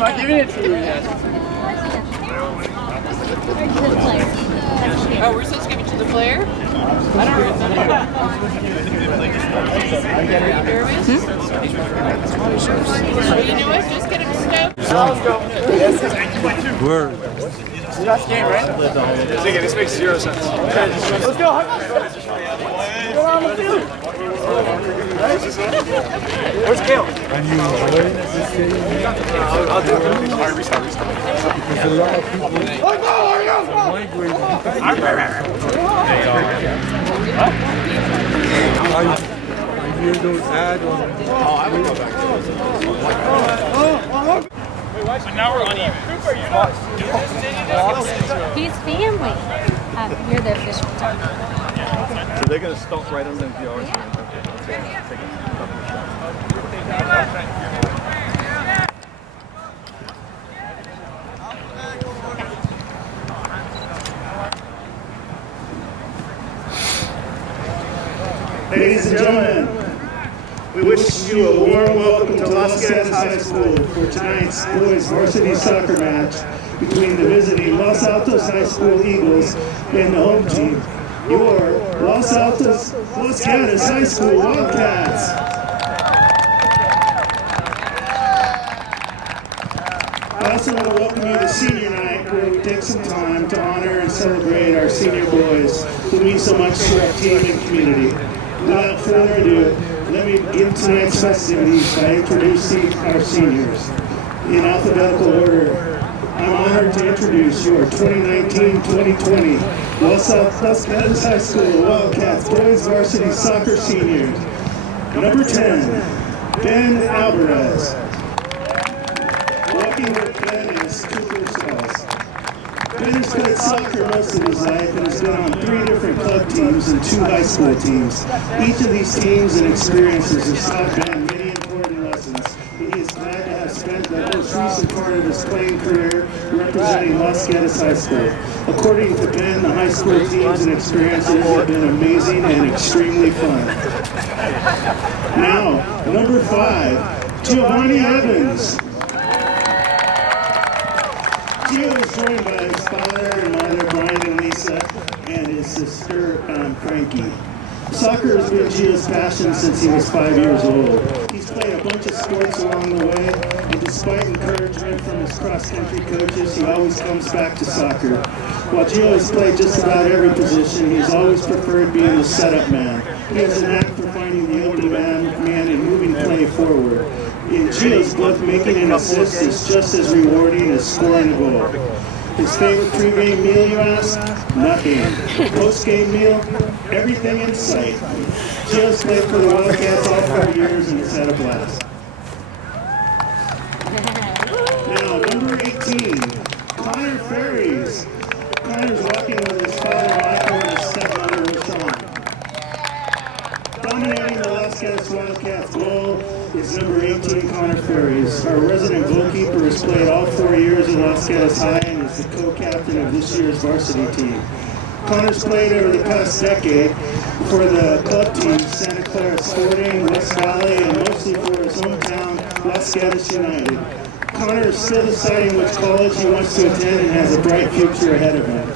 I'm not giving it to you yet. Oh, we're supposed to give it to the player? I don't remember. Are you nervous? Well, you know what? Just get him stoked. Let's go. Word. Last game, right? This makes 0 sense. Let's go. Get on the field. Where's Kale? And you avoid this game? I'll do it. All right, restart. There's a lot of people migrating. I hear those ads on. Oh, I would go back to it. But now we're uneven. He's family. You're the official photographer. So they're going to stomp right on them PRs. Ladies and gentlemen, we wish you a warm welcome to Los Gatos High School for tonight's boys varsity soccer match between the visiting Los Altos High School Eagles and the home team, your Los Gatos High School Wildcats. I also want to welcome you to senior night, where we take some time to honor and celebrate our senior boys who mean so much to our team and community. Without further ado, let me begin tonight's festivities by introducing our seniors. In alphabetical order, I'm honored to introduce your 2019-2020 Los Gatos High School Wildcats Boys Varsity Soccer Seniors. Number 10, Ben Alvarez. Walking with Ben is Cooper Skulls. Ben has played soccer most of his life and has been on 3 different club teams and 2 high school teams. Each of these teams and experiences has taught Ben many important lessons, and he is glad to have spent the most recent part of his playing career representing Los Gatos High School. According to Ben, the high school teams and experiences have been amazing and extremely fun. Now, number 5, Giovanni Evans. Gio is joined by his father and mother, Brian and Lisa, and his sister, Frankie. Soccer has been Gio's passion since he was 5 years old. He's played a bunch of sports along the way, and despite encouragement from his cross-country coaches, he always comes back to soccer. While Gio has played just about every position, he's always preferred being the setup man. He has an knack for finding the open man and moving play forward. In Gio's book, making an assist is just as rewarding as scoring a goal. His favorite pre-game meal, you ask? Nothing. Post-game meal? Everything in sight. Gio's played for the Wildcats all 4 years and has had a blast. Now, number 18, Connor Ferries. Connor's walking with his father Michael and his stepmother Rashawn. Dominating the Los Gatos Wildcats goal is number 18, Connor Ferries. Our resident goalkeeper has played all 4 years at Los Gatos High and is the co-captain of this year's varsity team. Connor's played over the past decade for the club teams Santa Clara Sporting, West Valley, and mostly for his hometown, Los Gatos United. Connor is still deciding which college he wants to attend and has a bright future ahead of him.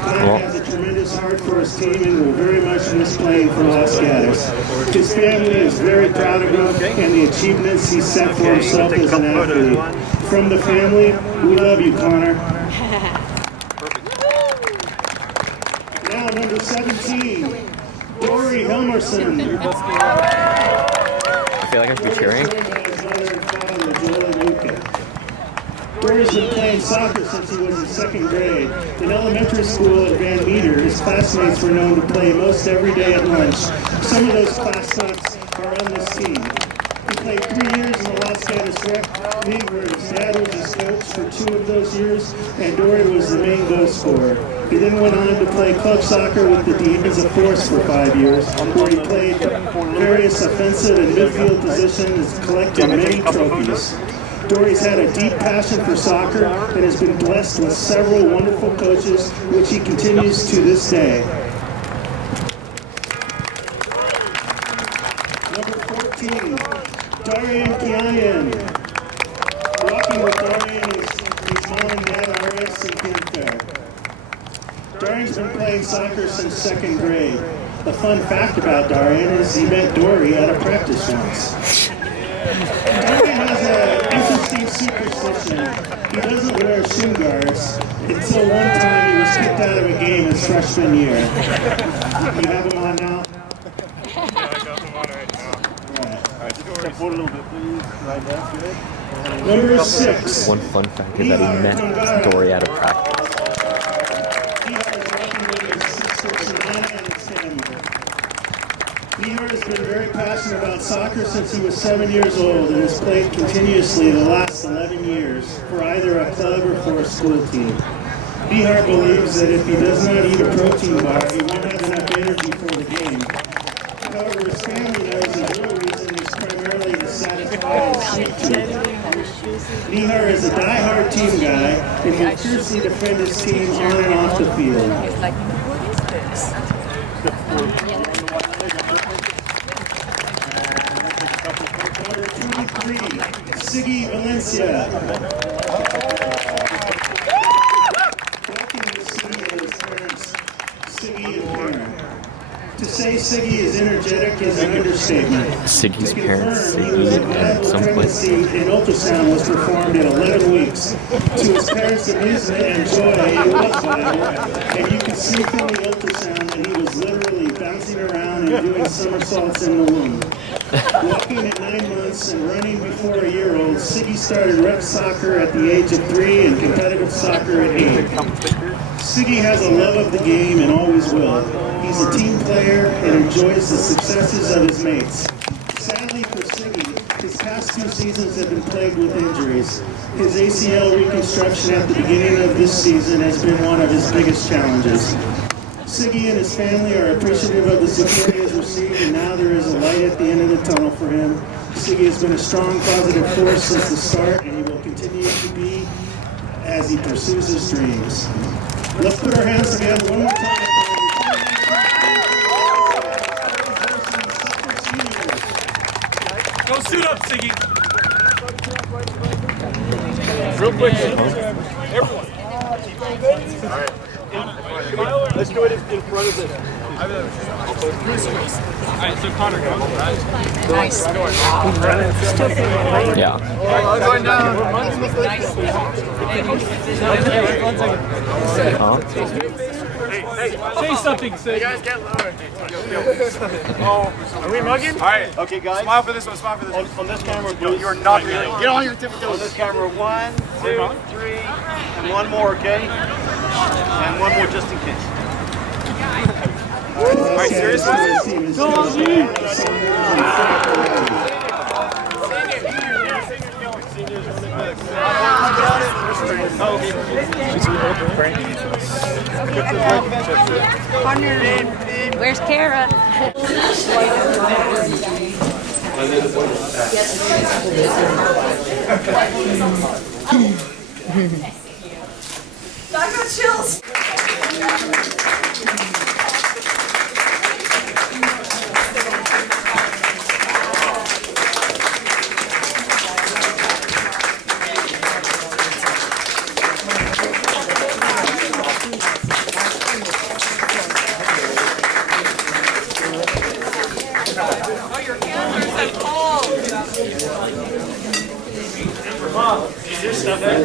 Connor has a tremendous heart for his team and will very much miss playing for Los Gatos. His family is very proud of him and the achievements he set for himself as an athlete. From the family, we love you, Connor. Now, number 17, Dory Helmerson. I feel like I should be cheering. Dory's been playing soccer since he was in 2nd grade. In elementary school at Van Meter, his classmates were known to play most every day at lunch. Some of those classmates are on this team. He played 3 years in the Los Gatos Rec League where his dad was his coach for 2 of those years, and Dory was the main goal scorer. He then went on to play club soccer with the Demons of Force for 5 years, where he played various offensive and midfield positions and collected many trophies. Dory's had a deep passion for soccer and has been blessed with several wonderful coaches, which he continues to this day. Number 14, Darian Kianian. Walking with Dorian is his mom and dad, RS and Kim Fair. Dorian's been playing soccer since 2nd grade. A fun fact about Dorian is he met Dory at a practice once. Dorian has an interesting superstition. He doesn't wear shin guards until one time he was kicked out of a game his freshman year. You have him on now? Step forward a little bit, please. Right there, good. Number 6. One fun fact is that he met Dory at a practice. Nihar has been very passionate about soccer since he was 7 years old and has played continuously the last 11 years for either a club or for a school team. Nihar believes that if he does not eat a protein bar, he won't have enough energy for the game. However, his family knows the real reason is primarily to satisfy his sweet tooth. Nihar is a die-hard team guy and will fiercely defend his team on and off the field. Number 23, Siggy Valencia. Walking with Siggy and his parents, Siggy and Karen. To say Siggy is energetic is an understatement. Siggy's To parents, confirm, he Siggy was in and viable someplace. pregnancy and ultrasound was performed in 11 weeks. To his parents' amusement and joy, it was viable, and you could see from the ultrasound that he was literally bouncing around and doing somersaults in the womb. Walking at 9 months and running before a year-old, Siggy started rec soccer at the age of 3 and competitive soccer at 8. Siggy has a love of the game and always will. He's a team player and enjoys the successes of his mates. Sadly for Siggy, his past 2 seasons have been plagued with injuries. His ACL reconstruction at the beginning of this season has been one of his biggest challenges. Siggy and his family are appreciative of the support he has received, and now there is a light at the end of the tunnel for him. Siggy has been a strong, positive force since the start, and he will continue to be as he pursues his dreams. Let's put our hands together one more time. Go suit up, Siggy. Real quick. Everyone. All right. Let's do it in front of this. Alright, so Connor, go. Nice. Yeah. I'm going down. Huh? Hey, say something, Sig. You guys get lower. Oh, are we mugging? Alright. Okay, guys. Smile for this one, smile for this one. On this camera, you're not really. Get on your tippy toes. On this camera, 1, 2, 3, and one more, okay? And one more just in case. Alright, seriously? Where's Kara? I got chills. Oh, your calendar said cold. Is your stuff there?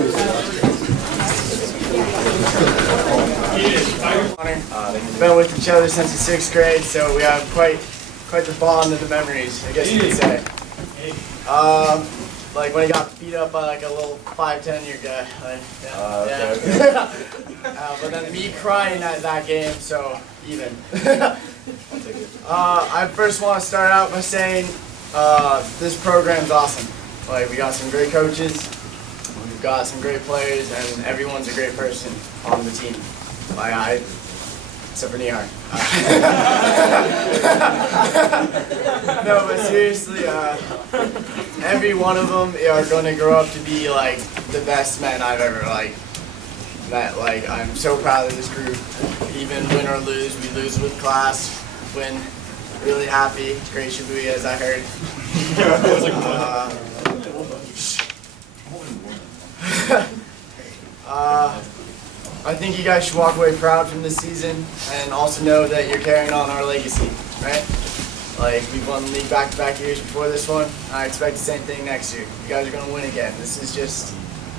We've been with each other since the 6th grade, so we have quite the bond of the memories, I guess you could say. Like when he got beat up by like a little 5'10" guy. Like, yeah. But then me crying at that game, so even. I first want to start out by saying this program's awesome. Like we got some great coaches, we've got some great players, and everyone's a great person on the team. Like except for Nihar. No, but seriously, every one of them are going to grow up to be like the best men I've ever met. Like I'm so proud of this group. Even win or lose, we lose with class. Win, really happy. Great Shibuya, as I heard. I think you guys should walk away proud from this season and also know that you're carrying on our legacy, right? Like, we've won the league back-to-back years before this one. I expect the same thing next year. You guys are going to win again. This is just a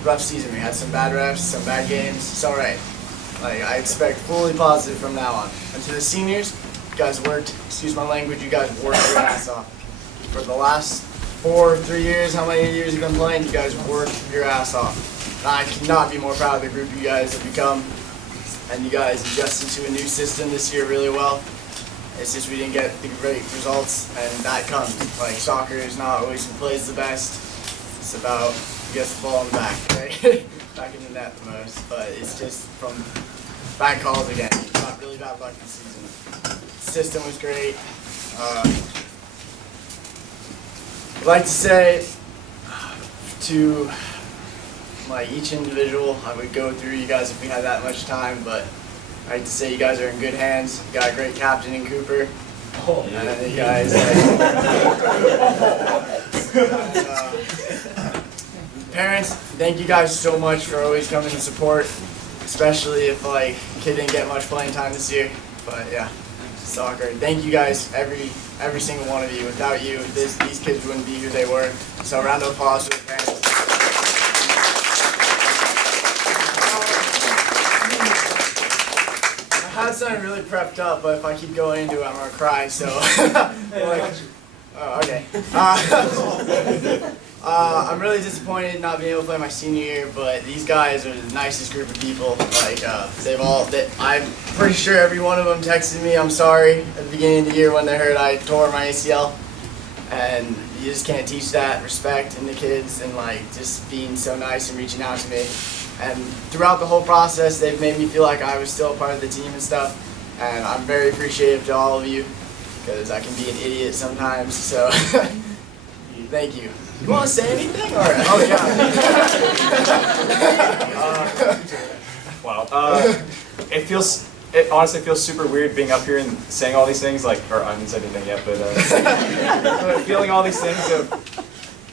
rough season. We had some bad refs, some bad games. It's all right. Like, I expect fully positive from now on. And to the seniors, you guys worked, excuse my language, you guys worked your ass off. For the last 3 years, how many years you've been playing, you guys worked your ass off. And I cannot be more proud of the group you guys have become. And you guys adjusted to a new system this year really well. It's just we didn't get the great results, and that comes. Like, soccer is not always who plays the best. It's about who gets the ball in the back, right? Back in the net the most. But it's just from bad calls again. Not really bad luck this season. The system was great. I'd like to say to each individual, I would go through you guys if we had that much time, but I'd like to say you guys are in good hands. You got a great captain in Cooper. Oh, and you guys, parents, thank you guys so much for always coming to support, especially if a kid didn't get much playing time this year. But yeah, soccer. Thank you guys, every single one of you. Without you, these kids wouldn't be who they were. So a round of applause for the parents. I had something really prepped up, but if I keep going into it, I'm gonna cry. So, okay. I'm really disappointed not being able to play my senior year, but these guys are the nicest group of people. I'm pretty sure every one of them texted me, "I'm sorry," at the beginning of the year when they heard I tore my ACL, and you just can't teach that respect in the kids and just being so nice and reaching out to me. And throughout the whole process, they've made me feel like I was still a part of the team and stuff. And I'm very appreciative to all of you, because I can be an idiot sometimes. So, thank you. You want to say anything? Or oh Wow. It honestly feels super weird being up here and saying all these things. Or I haven't said anything yet, but feeling all these things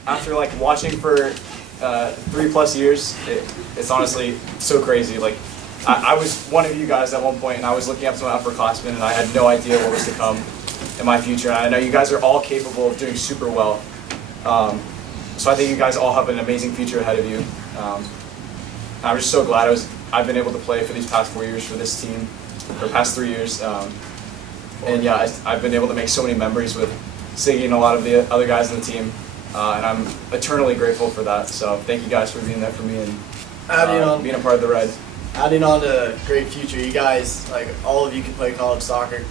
after watching for 3+ years. It's honestly so crazy. I was one of you guys at one point, and I was looking up to my upperclassmen, and I had no idea what was to come in my future. And I know you guys are all capable of doing super well. So I think you guys all have an amazing future ahead of you. I'm just so glad I've been able to play for these past 4 years for this team, or past 3 years. And yeah, I've been able to make so many memories with Siggy and a lot of the other guys on the team. And I'm eternally grateful for that. So thank you guys for being there for me and being a part of the ride. Adding on to a great future, you guys, all of you can play college soccer.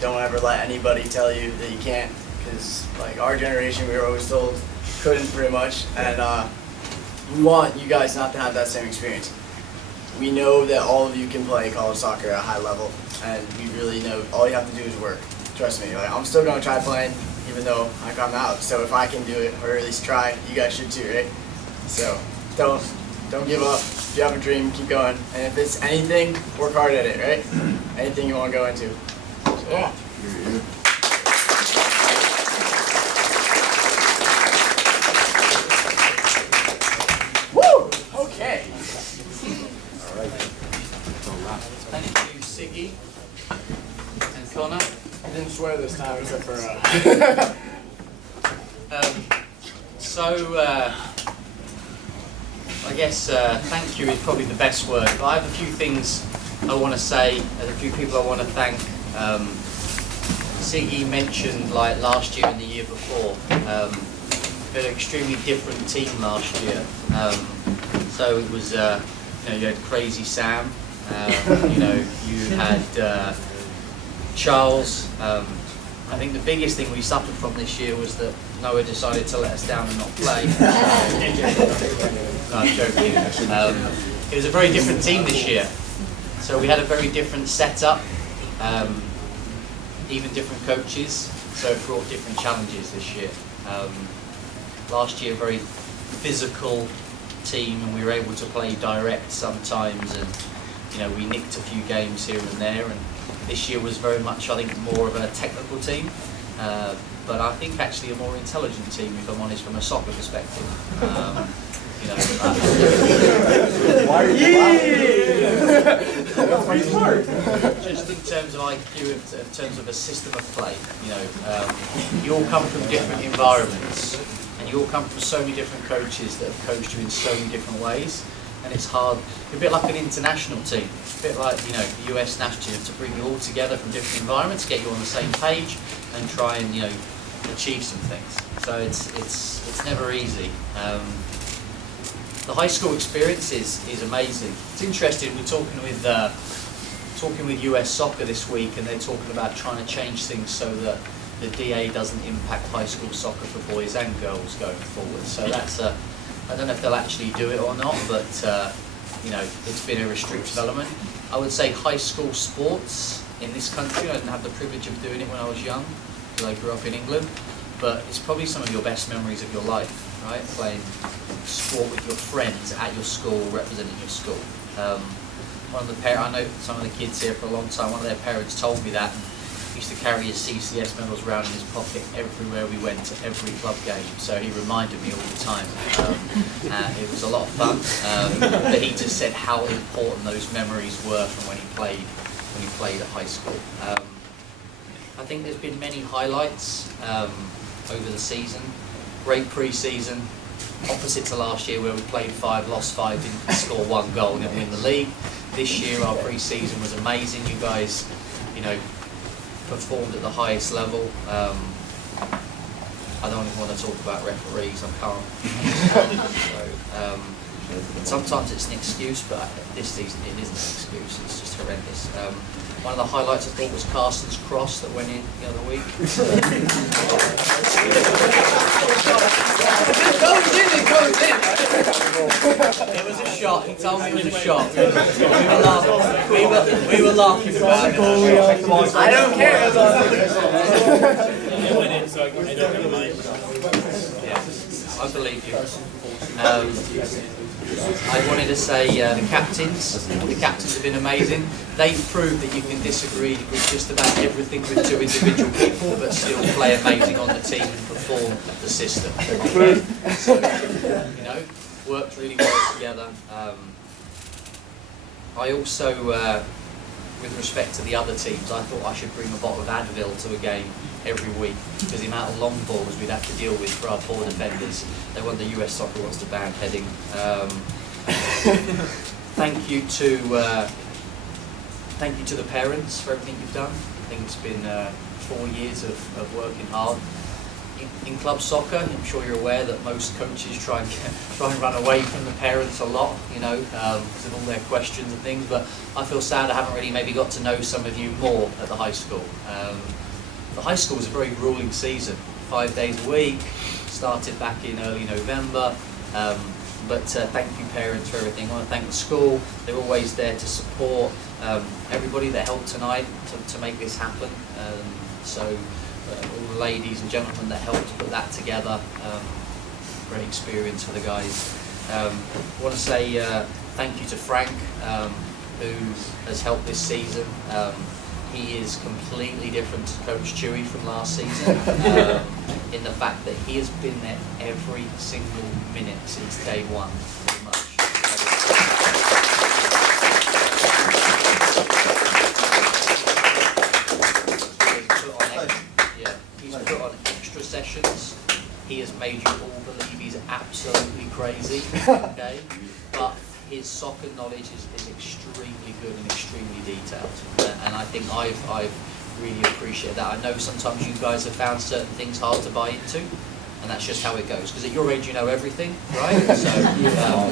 Don't ever let anybody tell you that you can't, because our generation, we were always told couldn't pretty much, and we want you guys not to have that same experience. We know that all of you can play college soccer at a high level, and we really know all you have to do is work. Trust me, I'm still going to try playing, even though I'm out. So if I can do it, or at least try, you guys should too, right? So don't give up. If you have a dream, keep going. And if it's anything, work hard at it, right? Anything you want to go into. So, yeah. Woo! Okay. All right. Thank you, Siggy and Connor. I didn't swear this time, except for I guess thank you is probably the best word, but I have a few things I want to say, and a few people I want to thank. Siggy mentioned last year and the year before, we had an extremely different team last year. So it was, you had Crazy Sam, you had Charles. I think the biggest thing we suffered from this year was that Noah decided to let us down and not play. No, I'm joking. It was a very different team this year. So we had a very different setup, even different coaches, so it brought different challenges this year. Last year, a very physical team, and we were able to play direct sometimes, and we nicked a few games here and there. And this year was very much, I think, more of a technical team. but I think actually a more intelligent team, if I'm honest, from a soccer perspective. You know, just in terms of IQ, in terms of a system of play, you know, you all come from different environments, and you all come from so many different coaches that have coached you in so many different ways, and it's hard, a bit like an international team, a bit like, you know, the US national team, to bring you all together from different environments, get you on the same page, and try and, you know, achieve some things. So it's never easy. The high school experience is amazing. It's interesting. We're talking with US Soccer this week, and they're talking about trying to change things so that the DA doesn't impact high school soccer for boys and girls going forward. So that's I don't know if they'll actually do it or not, but you know, it's been a restricted element. I would say high school sports in this country, I didn't have the privilege of doing it when I was young, because I grew up in England, but it's probably some of your best memories of your life, right? Playing sport with your friends at your school, representing your school. One of the parents, I know some of the kids here for a long time, one of their parents told me that, and he used to carry his CCS medals around in his pocket everywhere we went, to every club game, so he reminded me all the time. It was a lot of fun, but he just said how important those memories were from when he played at high school. I think there's been many highlights over the season. Great pre-season, opposite to last year where we played 5, lost 5, didn't score 1 goal and didn't win the league. This year our pre-season was amazing. You guys, you know, performed at the highest level. I don't even want to talk about referees, I can't. Sometimes it's an excuse, but this season it isn't an excuse, it's just horrendous. One of the highlights I thought was Carson's cross that went in the other week. It was a shot, he told me it was a shot. We were laughing about it. I don't care. I believe you. I wanted to say the captains have been amazing. They've proved that you can disagree with just about everything with 2 individual people, but still play amazing on the team and perform the system. So, you know, worked really well together. I also, with respect to the other teams, I thought I should bring a bottle of Advil to a game every week, because the amount of long balls we'd have to deal with for our poor defenders. No wonder US Soccer wants to ban heading. Thank you to the parents for everything you've done. I think it's been 4 years of working hard. In club soccer, I'm sure you're aware that most coaches try and run away from the parents a lot, you know, because of all their questions and things. But I feel sad I haven't really maybe got to know some of you more at the high school. The high school was a very grueling season, 5 days a week, started back in early November, but thank you parents for everything. I want to thank the school, they're always there to support everybody that helped tonight to make this happen. So all the ladies and gentlemen that helped put that together, great experience for the guys. I want to say thank you to Frank, who has helped this season. He is completely different to Coach Chewy from last season, in the fact that he has been there every single minute since day one, pretty much. He's put on extra sessions. He has made you all believe he's absolutely crazy, okay? But his soccer knowledge is extremely good and extremely detailed, and I think I've really appreciated that. I know sometimes you guys have found certain things hard to buy into, and that's just how it goes, because at your age you know everything, right?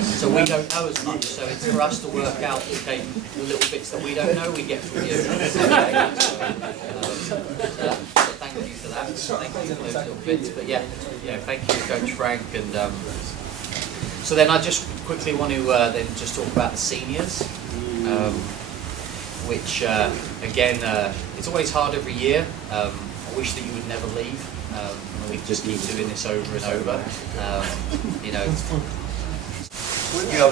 So we don't know as much, so it's for us to work out, okay, the little bits that we don't know we get from you. Okay? So thank you for that. Thank you for those little bits. But yeah, thank you, Coach Frank. And so then I just quickly want to then just talk about the seniors, which again, it's always hard every year. I wish that you would never leave. We just keep doing this over and over. You know,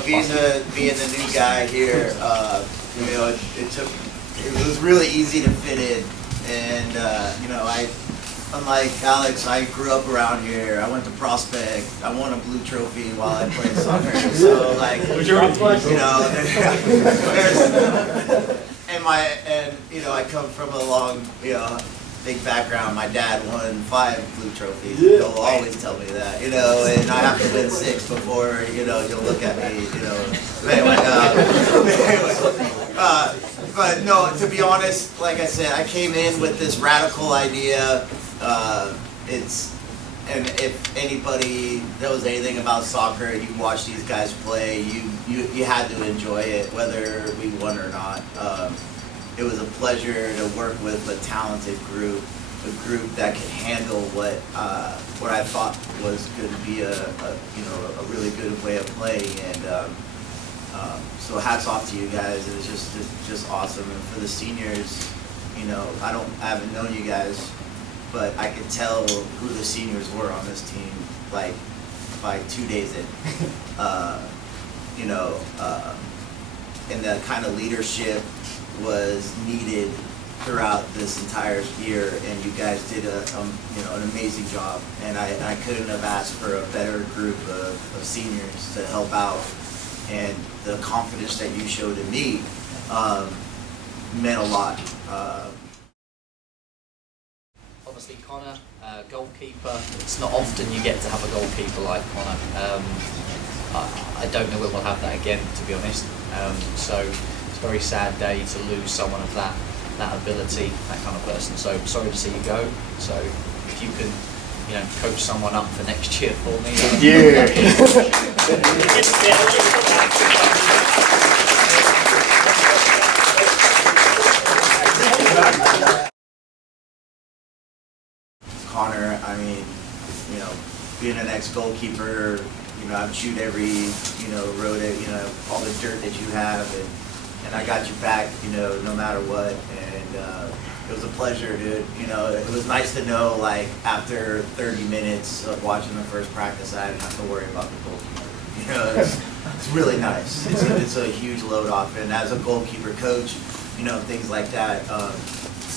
being the new guy here, you know, it was really easy to fit in, and you know, unlike Alex, I grew up around here. I went to Prospect. I won a blue trophy while I played soccer. So like, you know, and you know, I come from a long, you know, big background. My dad won 5 blue trophies. He'll always tell me that, you know, and I have to win 6 before, you know, you'll look at me, you know. But no, to be honest, like I said, I came in with this radical idea. And if anybody knows anything about soccer and you watch these guys play, you had to enjoy it, whether we won or not. It was a pleasure to work with a talented group, a group that could handle what I thought was going to be a really good way of playing. And so hats off to you guys. It was just awesome. And for the seniors, you know, I haven't known you guys, but I could tell who the seniors were on this team, like, by 2 days in. You know, and the kind of leadership was needed throughout this entire year, and you guys did you know, an amazing job. And I couldn't have asked for a better group of seniors to help out. And the confidence that you showed in me meant a lot. Obviously, Connor, goalkeeper. It's not often you get to have a goalkeeper like Connor. I don't know when we'll have that again, to be honest. So it's a very sad day to lose someone of that ability, that kind of person. So sorry to see you go. So if you can, you know, coach someone up for next year for me. Connor, I mean, you know, being an ex-goalkeeper, you know, I've chewed every, you know, road, you know, all the dirt that you have, and I got your back, you know, no matter what. And it was a pleasure, dude. You know, it was nice to know, like, after 30 minutes of watching the first practice, I didn't have to worry about the goalkeeper. You know, it's really nice. It's a huge load off. And as a goalkeeper coach, you know, things like that,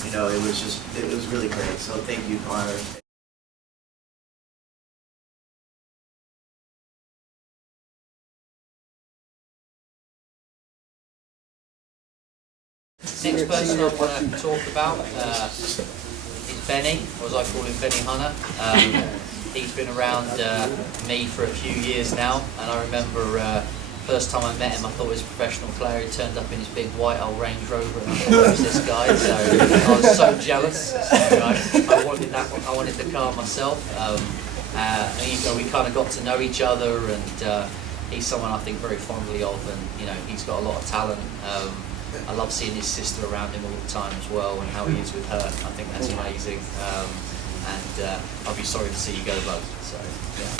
you know, it was really great. So thank you, Connor. Next person I want to talk about is Benny, or as I call him, Benny Hunter. He's been around me for a few years now, and I remember first time I met him, I thought he was a professional player. He turned up in his big white old Range Rover, and I thought it was this guy. So I was so jealous. I wanted that one. I wanted the car myself. And you know, we kind of got to know each other, and he's someone I think very fondly of, and you know, he's got a lot of talent. I love seeing his sister around him all the time as well, and how he is with her. I think that's amazing. And I'll be sorry to see you go, bud. So yeah.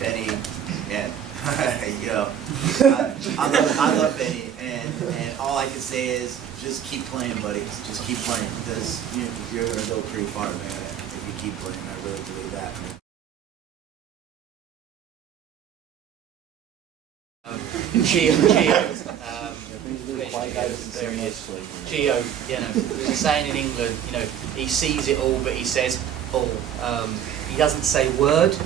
Benny, man, you know, I love Benny, and all I can say is just keep playing, buddy. Just keep playing, because you're gonna go pretty far, man. If you keep playing, I really believe that. Gio, you know, there's a saying in England, you know, he sees it all, but he says all. He doesn't say word,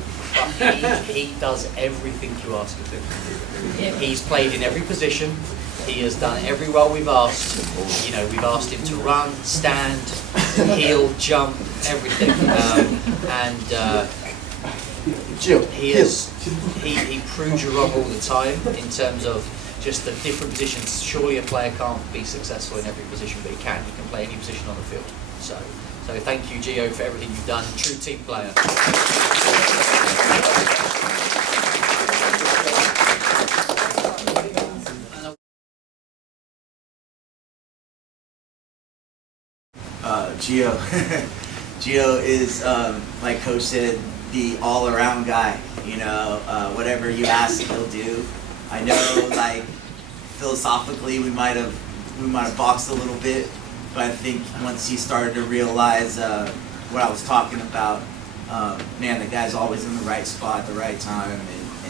but he does everything you ask of him. He's played in every position. He has done every role we've asked. You know, we've asked him to run, stand, heel, jump, everything. He proves you wrong all the time in terms of just the different positions. Surely a player can't be successful in every position, but he can. He can play any position on the field. So thank you, Gio, for everything you've done. True team player. Gio. Gio is, like Coach said, the all-around guy. You know, whatever you ask, he'll do. I know, like, philosophically, we might have boxed a little bit, but I think once he started to realize what I was talking about, man, the guy's always in the right spot at the right time,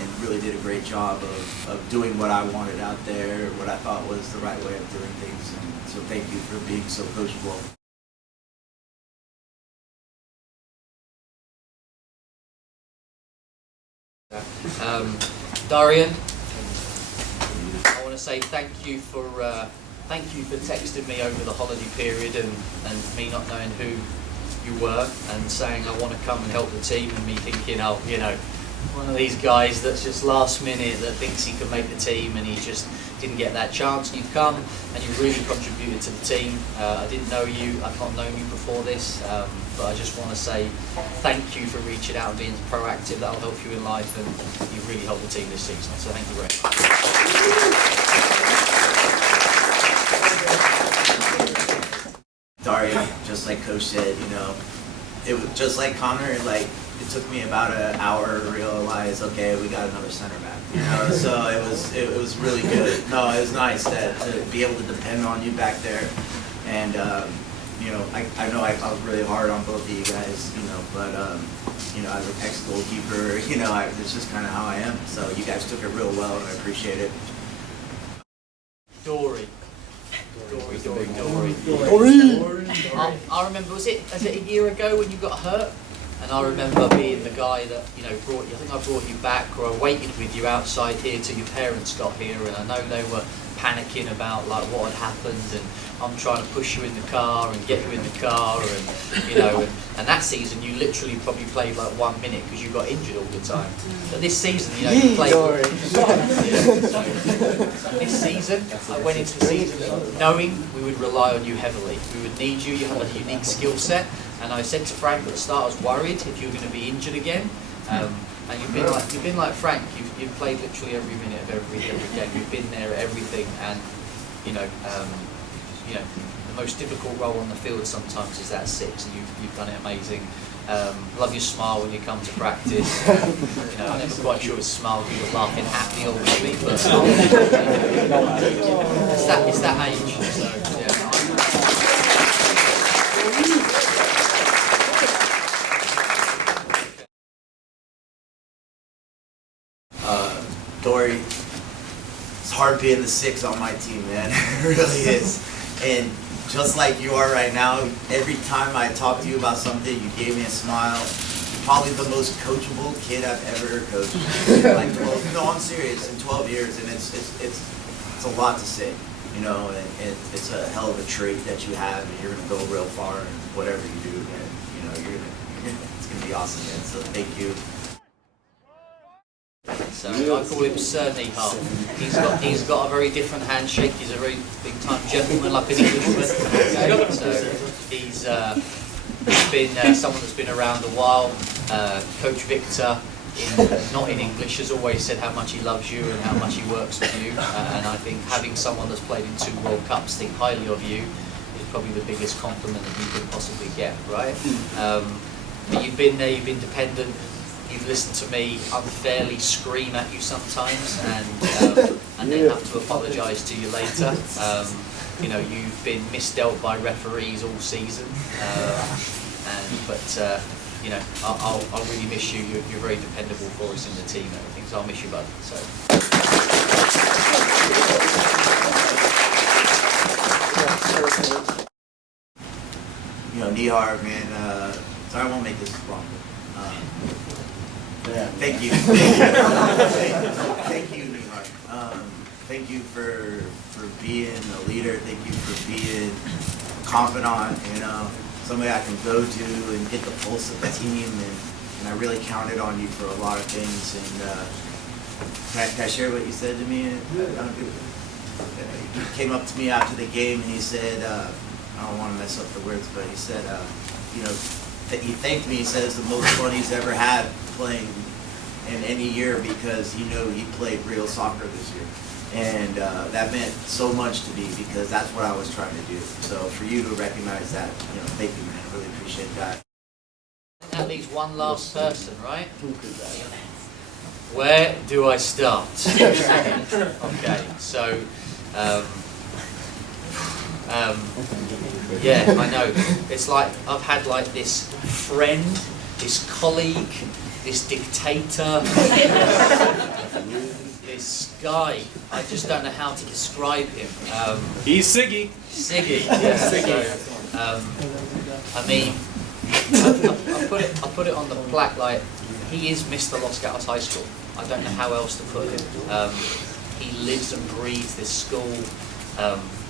and really did a great job of doing what I wanted out there, what I thought was the right way of doing things. And so thank you for being so coachable. Darian, I want to say thank you for texting me over the holiday period and me not knowing who you were and saying I want to come and help the team, and me thinking, oh, you know, one of these guys that's just last minute that thinks he can make the team and he just didn't get that chance. And you've come and you really contributed to the team. I didn't know you, I've not known you before this, but I just want to say thank you for reaching out and being proactive. That'll help you in life, and you've really helped the team this season. So thank you very much. Daria, just like Coach said, you know, it was just like Connor, like it took me about an hour to realize, okay, we got another center back. You know, so it was really good. No, it was nice that to be able to depend on you back there, and you know, I know I was really hard on both of you guys, you know, but you know, as an ex-goalkeeper, you know, it's just kind of how I am. So you guys took it real well, and I appreciate it. Dory. I remember, was it a year ago when you got hurt? And I remember being the guy that, you know, brought you, I think I brought you back, or I waited with you outside here till your parents got here, and I know they were panicking about like what had happened, and I'm trying to push you in the car and get you in the car, and you know, and that season you literally probably played like 1 minute because you got injured all the time. But this season, you know, you played. This season, I went into the season knowing we would rely on you heavily. We would need you. You have a unique skill set, and I said to Frank at the start, I was worried if you were going to be injured again. And you've been like Frank. You've played literally every minute of every game. You've been there at everything, and you know, the most difficult role on the field sometimes is that 6, and you've done it amazing. Love your smile when you come to practice. You know, I'm never quite sure it's a smile because you're laughing at me or with me, but it's that age. So yeah. Dory, it's hard being the 6 on my team, man. It really is. And just like you are right now, every time I talk to you about something, you gave me a smile. You're probably the most coachable kid I've ever coached. Like 12, no, I'm serious. In 12 years, and it's a lot to say, you know. And it's a hell of a trait that you have, and you're gonna go real far in whatever you do, and you know it's gonna be awesome, man. So thank you. So I call him Sir Nihal. He's got a very different handshake. He's a very big time gentleman, like an Englishman. So he's been someone that's been around a while. Coach Victor, not in English, has always said how much he loves you and how much he works with you. And I think having someone that's played in 2 World Cups think highly of you is probably the biggest compliment that you could possibly get, right? But you've been there. You've been dependent. You've listened to me unfairly scream at you sometimes, and then have to apologise to you later. You know, you've been misdealt by referees all season, but you know, I'll really miss you. You're very dependable for us in the team and everything, so I'll miss you, bud. So. You know, Nihar, man. Sorry, I won't make this long. Thank you. Thank you, Nihar. Thank you for being a leader. Thank you for being a confidant, you know, somebody I can go to and get the pulse of the team. And I really counted on you for a lot of things. And can I share what you said to me? He came up to me after the game and he said, I don't want to mess up the words, but he said, you know, he thanked me. He said it's the most fun he's ever had playing in any year because he knew he played real soccer this year. And that meant so much to me because that's what I was trying to do. So for you to recognize that, you know, thank you, man. I really appreciate that. That leaves one last person, right? Where do I start? Okay, so yeah, I know. It's like I've had like this friend, this colleague, this dictator, this guy. I just don't know how to describe him. He's Siggy. Siggy, yeah. I mean, I'll put it on the black light. He is Mr. Los Gatos High School. I don't know how else to put him. He lives and breathes this school.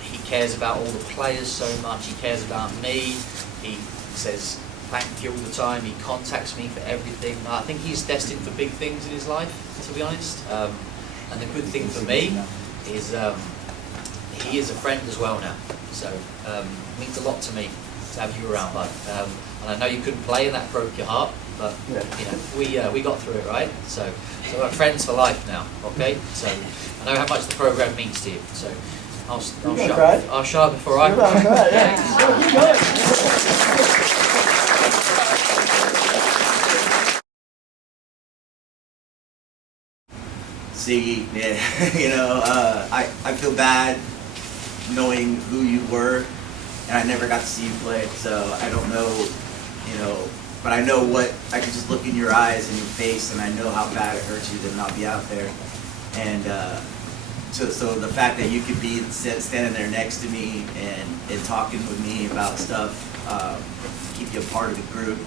He cares about all the players so much. He cares about me. He says thank you all the time. He contacts me for everything. I think he's destined for big things in his life, to be honest. And the good thing for me is he is a friend as well now. So it means a lot to me to have you around, bud. And I know you couldn't play and that broke your heart, but you know, we got through it, right? So we're friends for life now, okay? So I know how much the program means to you. So I'll shut up before I cry. Siggy, yeah, you know, I feel bad knowing who you were, and I never got to see you play, so I don't know, you know, but I know what, I can just look in your eyes and your face, and I know how bad it hurts you to not be out there, and so the fact that you could be standing there next to me and talking with me about stuff, keep you a part of the group,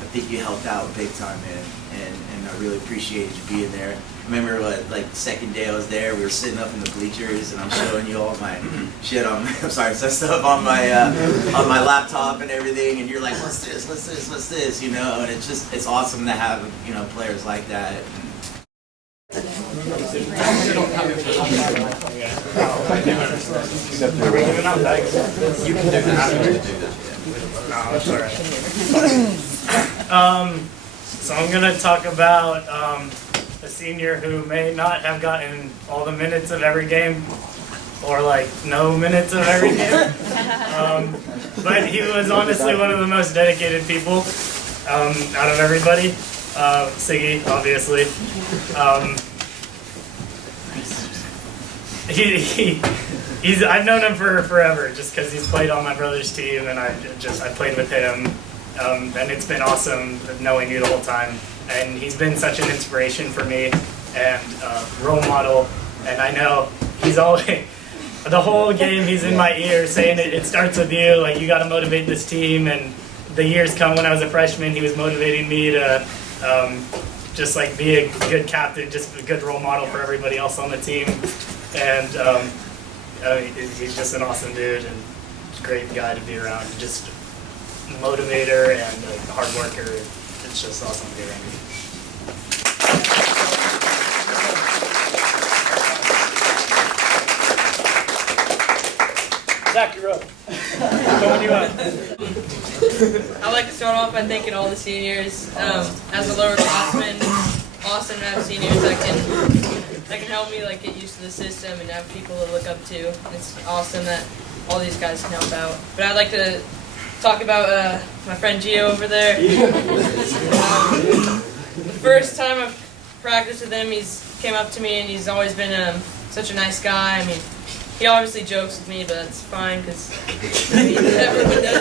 I think you helped out big time, man, and I really appreciated you being there. I remember like the second day I was there, we were sitting up in the bleachers and I'm showing you all my shit on, I'm sorry, stuff on my laptop and everything, and you're like, what's this, you know, and it's awesome to have, you know, players like that. You can do this. No, it's alright. So I'm going to talk about a senior who may not have gotten all the minutes of every game, or like no minutes of every game, but he was honestly one of the most dedicated people out of everybody. Siggy, obviously. I've known him for forever, just because he's played on my brother's team, and I played with him, and it's been awesome knowing you the whole time. And he's been such an inspiration for me and role model. And I know he's always the whole game he's in my ear saying it starts with you. Like, you got to motivate this team. And the years come when I was a freshman, he was motivating me to just like be a good captain, just a good role model for everybody else on the team. And he's just an awesome dude and a great guy to be around. Just a motivator and a hard worker. It's just awesome to be around you. Zach, you're up. Throwing you up. I'd like to start off by thanking all the seniors. As a lower classman, awesome to have seniors that can help me like get used to the system and have people to look up to. It's awesome that all these guys can help out. But I'd like to talk about my friend Gio over there. The first time I've practiced with him, he's came up to me and he's always been such a nice guy. I mean, he obviously jokes with me, but that's fine because everyone does.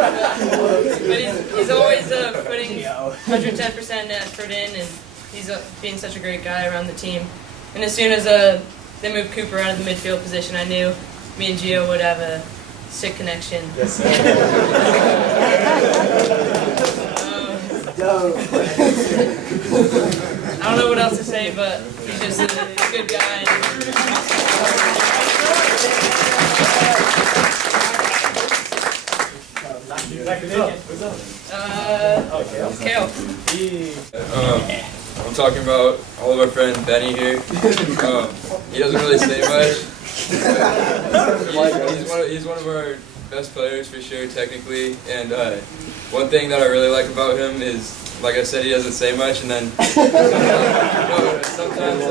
But he's always putting 110% effort in, and he's being such a great guy around the team. And as soon as they moved Cooper out of the midfield position, I knew me and Gio would have a sick connection. Yes, sir. I don't know what else to say, but he's just a good guy. Kale. I'm talking about all of our friend Benny here. He doesn't really say much. He's one of our best players for sure, technically. And one thing that I really like about him is, like I said, he doesn't say much. And then sometimes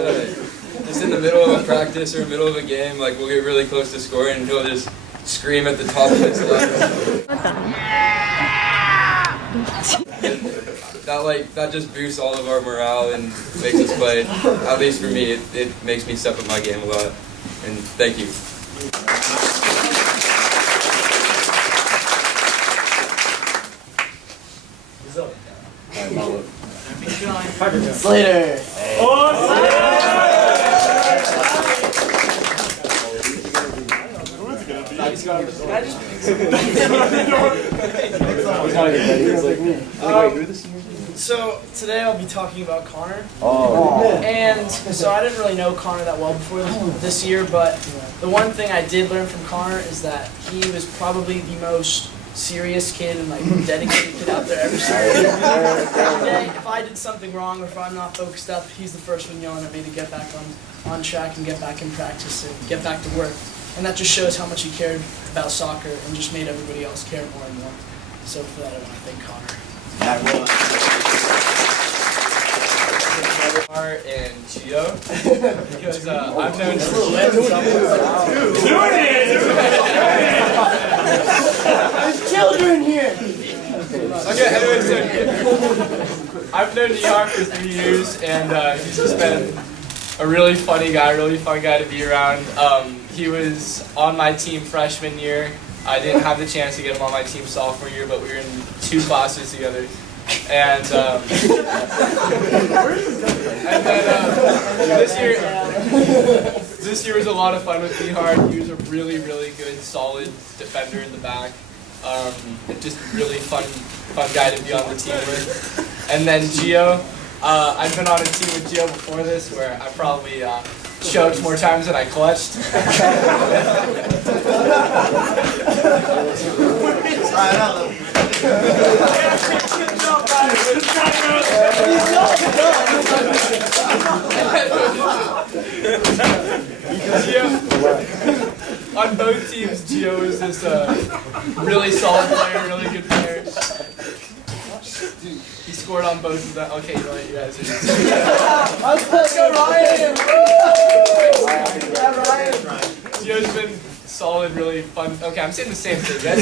just in the middle of a practice or middle of a game, like we'll get really close to scoring, and he'll just scream at the top of his lungs. That just boosts all of our morale and makes us play. At least for me, it makes me step up my game a lot. And thank you. What's up? Slater. So today I'll be talking about Connor. Oh. And so I didn't really know Connor that well before this year, but the one thing I did learn from Connor is that he was probably the most serious kid and like dedicated kid out there ever seen. Every day, if I did something wrong or if I'm not focused up, he's the first one yelling at me to get back on track and get back in practice and get back to work. And that just shows how much he cared about soccer and just made everybody else care more and more. So for that, I want to thank Connor. And Gio, because I've known There's children here! Okay, anyway, so I've known Nihar for 3 years, and he's just been a really funny guy, really fun guy to be around. He was on my team freshman year. I didn't have the chance to get him on my team sophomore year, but we were in 2 classes together. And then this year was a lot of fun with Nihar. He was a really, really good, solid defender in the back. Just really fun guy to be on the team with. And then Gio, I've been on a team with Gio before this, where I probably choked more times than I clutched. On both teams, Gio is this really solid player, really good player. He scored on both of them. Okay, you know what, you guys are Let's go, Ryan! Yeah, Ryan! Gio's been solid, really fun. Okay, I'm saying the same thing, guys.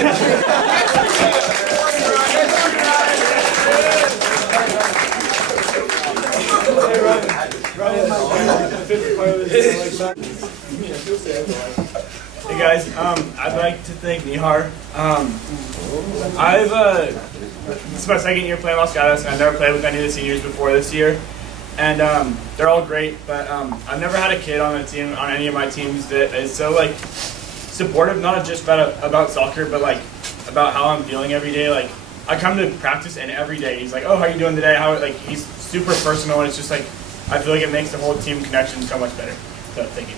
Hey guys, I'd like to thank Nihar. This is my second year playing Los Gatos, and I've never played with any of the seniors before this year. And they're all great, but I've never had a kid on a team, on any of my teams, that is so like supportive, not just about soccer, but like about how I'm feeling every day. Like I come to practice, and every day he's like, "Oh, how you doing today?" He's super personal, and it's just like I feel like it makes the whole team connection so much better. So thank you.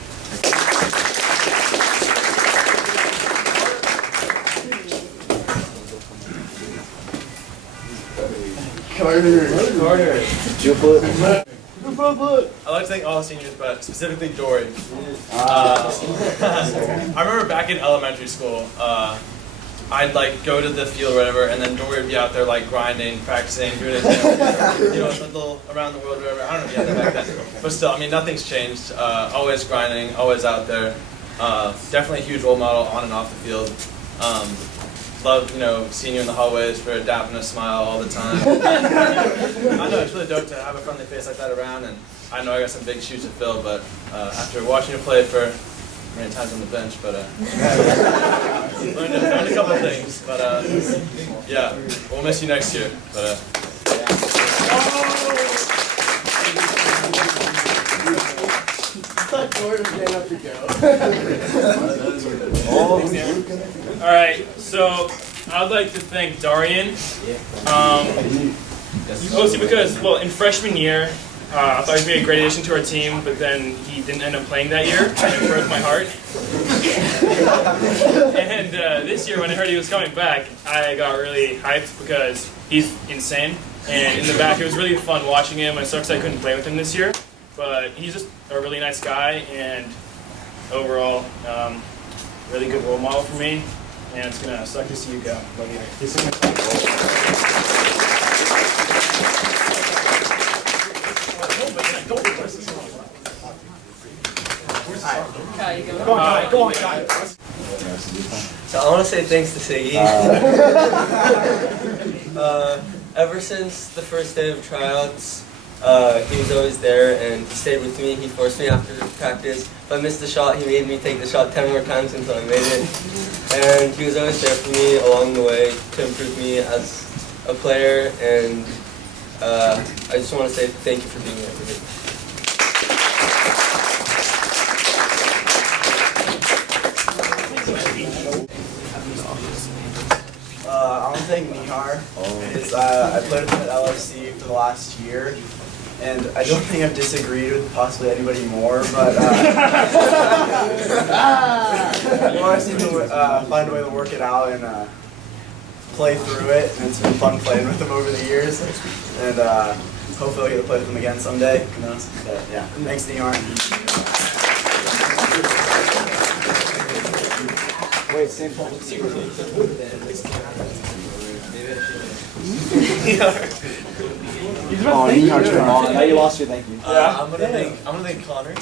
Carter. I'd like to thank all the seniors, but specifically Dory. I remember back in elementary school, I'd like go to the field or whatever, and then Dory would be out there like grinding, practicing, doing it, a little around the world or whatever. I don't know if you had that back then, but still, I mean, nothing's changed. Always grinding, always out there. Definitely a huge role model on and off the field. Love, seeing you in the hallways for dapping a smile all the time. I know it's really dope to have a friendly face like that around, and I know I got some big shoes to fill, but after watching you play for many times on the bench, but learned a couple of things. But yeah, we'll miss you next year. But Alright, so I'd like to thank Darian. Mostly because, well, in freshman year, I thought he'd be a great addition to our team, but then he didn't end up playing that year, and it broke my heart. And this year, when I heard he was coming back, I got really hyped because he's insane. And in the back, it was really fun watching him. It sucks I couldn't play with him this year, but he's just a really nice guy, and overall, really good role model for me. And it's gonna suck to see you go. Love you. Go on, So I want to say thanks to Siggy. Ever since the first day of tryouts, he was always there and he stayed with me. He forced me after practice. If I missed the shot, he made me take the shot 10 more times until I made it. And he was always there for me along the way to improve me as a player. And I just want to say thank you for being there for me. I want to thank Nihar. I played with him at LFC for the last year, and I don't think I've disagreed with possibly anybody more, but we always seem to find a way to work it out and play through it, and it's been fun playing with him over the years, and hopefully I'll get to play with him again someday. Who knows? But yeah, thanks Nihar. Wait, same phone. Oh, Nihar's turned on. Now you lost your thank you. I'm gonna thank Connor.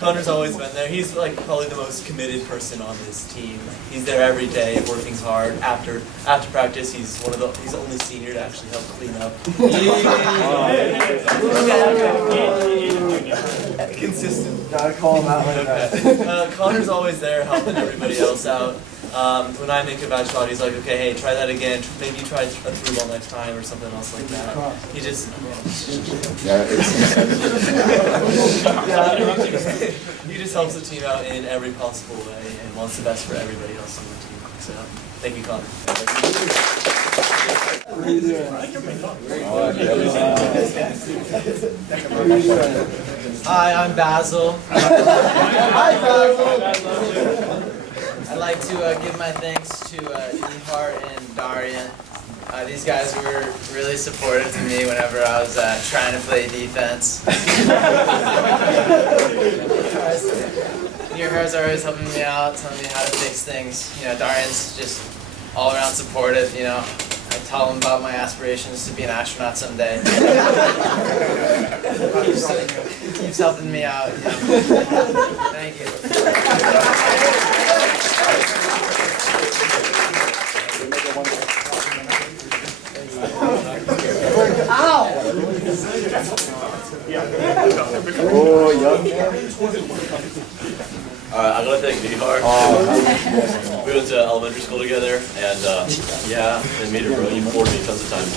Connor's always been there. He's like probably the most committed person on this team. He's there every day, working hard. After practice, he's the only senior to actually help clean up. Consistent. Gotta call him out like that. Connor's always there helping everybody else out. When I make a bad shot, he's like, okay, hey, try that again. Maybe try a through ball next time or something else like that. He just, he just helps the team out in every possible way and wants the best for everybody else on the team. So, thank you, Connor. Hi, I'm Basil. Hi, Basil. I'd like to give my thanks to Nihar and Darian. These guys were really supportive to me whenever I was trying to play defense. Nihar's always helping me out, telling me how to fix things. You know, Darian's just all around supportive. You know, I tell him about my aspirations to be an astronaut someday. Keeps helping me out. You know. Thank you. Oh, young. I'm going to thank Nihar. We went to elementary school together, and yeah, they made it bro. You bored me tons of times.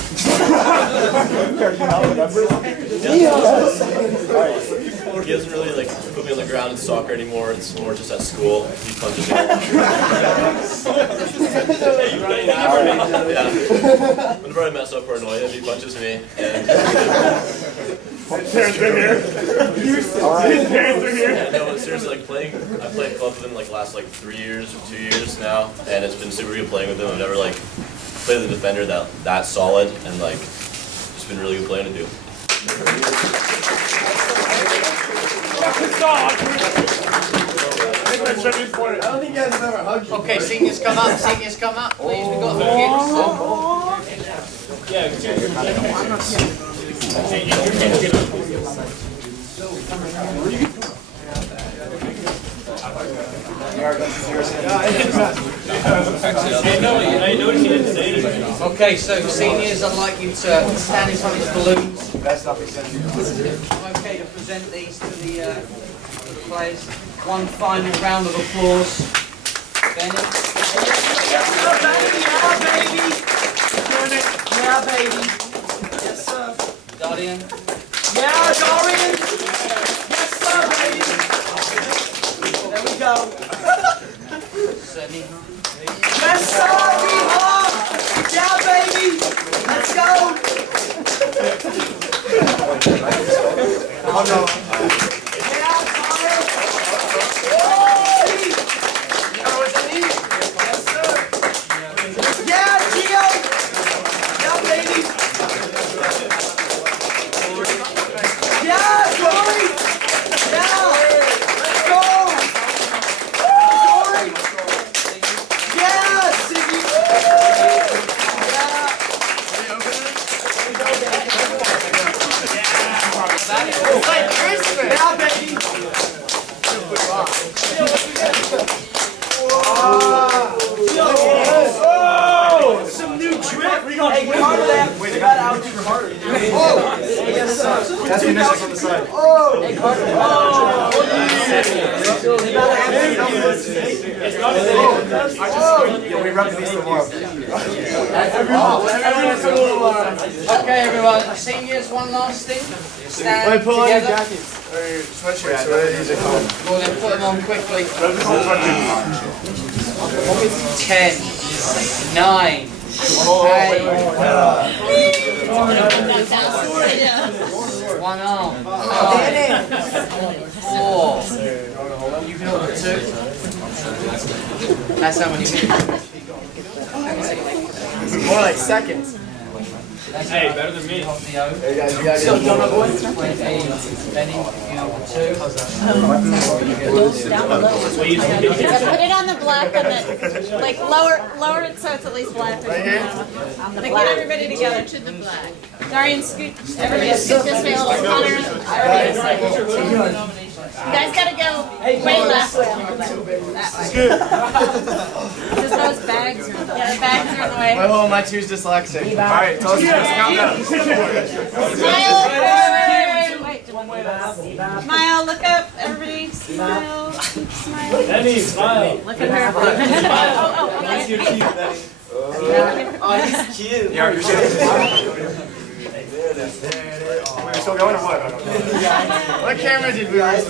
He doesn't really like put me on the ground in soccer anymore. It's more just at school. He punches me. Yeah. Whenever I mess up or annoy him, he punches me. And His parents are here. His parents are here. yeah, no, seriously, like playing, I played club with him like last like 3 years or 2 years now, and it's been super good playing with him. I've never like played with a defender that solid, and like it's been really good playing to do. I don't think you guys have ever hugged you. Okay, seniors come up, please. We've got the kids. Okay, so seniors, I'd like you to stand in front of these balloons. I'm okay to present these to the players. One final round of applause. Benny. Yeah, baby. Yes, sir. Darian. Yeah, Darian. Yes, sir, baby. There we go. Sunny. Yes, sir, Nihar. Yeah, baby. Let's go. Oh, no. That's the initials on the side. It's not we rubbed these tomorrow. Okay, everyone. Seniors, one last thing. Stand Wait, pull on your together. jackets. Or your sweatshirts, whatever these are called. Well, then put them on quickly. 10, 9, 8, one arm. 4. You can hold 2. That's how many minutes. More like seconds. Hey, better than me. Hey guys, you guys got Jonah boy? Benny, you hold 2. Put it on the black on the, like lower it so it's at least black. Right here? Like get everybody together to the black. Darian, scoot. Everybody scoot this way a little. Connor, you guys gotta go way left. That way. Just those bags are in the way. Yeah, the bags are in the way. Wait, hold on, my two's dyslexic. Alright, tell us just count down. Smile forward. Smile, look up, everybody. Smile. Smile. Benny, smile. Look at her. Oh, okay. Your teeth, Benny. Oh, he's cute. Yeah, you're still going or what? What camera did we use?